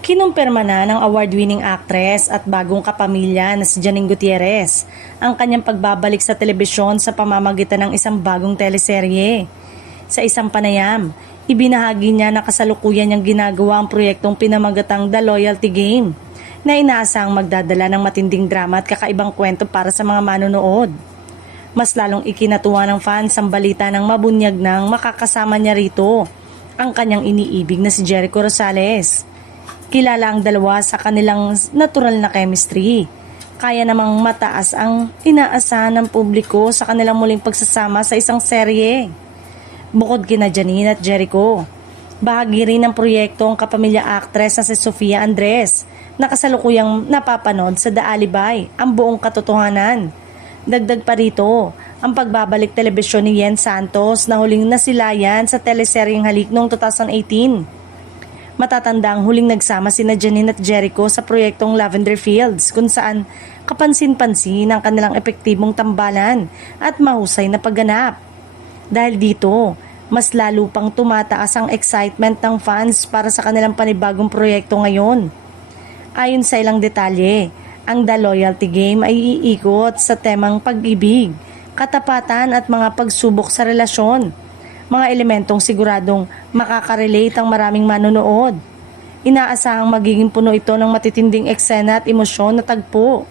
Kinumpirma na ng award-winning actress at bagong kapamilya na si Janine Gutierrez ang kanyang pagbabalik sa telebisyon sa pamamagitan ng isang bagong teleserye. Sa isang panayam, ibinahagi niya na kasalukuyan niyang ginagawa ang proyektong pinamagatang The Loyalty Game na inaasang magdadala ng matinding drama at kakaibang kwento para sa mga manonood. Mas lalong ikinatuwa ng fans ang balita ng mabunyag nang makakasama niya rito ang kanyang iniibig na si Jericho Rosales. Kilala ang dalawa sa kanilang natural na chemistry. Kaya namang mataas ang inaasahan ng publiko sa kanilang muling pagsasama sa isang serye. Bukod kina Janine at Jericho, bahagi rin ng proyekto ang kapamilya actress na si Sofia Andres na kasalukuyang napapanood sa The Alibay, ang buong katotohanan. Dagdag pa rito, ang pagbabalik telebisyon ni Yen Santos na huling nasilayan sa teleseryeng Halik noong 2018. Matatanda ang huling nagsama sina Janine at Jericho sa proyektong Lavender Fields kung saan kapansin-pansin ang kanilang epektibong tambalan at mahusay na pagganap. Dahil dito, mas lalo pang tumataas ang excitement ng fans para sa kanilang panibagong proyekto ngayon. Ayon sa ilang detalye, ang The Loyalty Game ay iikot sa temang pag-ibig, katapatan at mga pagsubok sa relasyon. Mga elementong siguradong makakarelate ang maraming manonood. Inaasahang magiging puno ito ng matitinding eksena at emosyon na tagpo.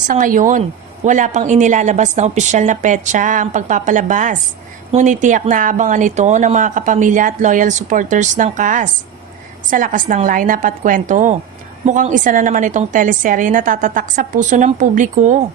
Sa ngayon, wala pang inilalabas na opisyal na petsa ang pagpapalabas, ngunit tiyak na abangan ito ng mga kapamilya at loyal supporters ng cast. Sa lakas ng lineup at kwento, mukhang isa na naman itong teleserye na tatatak sa puso ng publiko.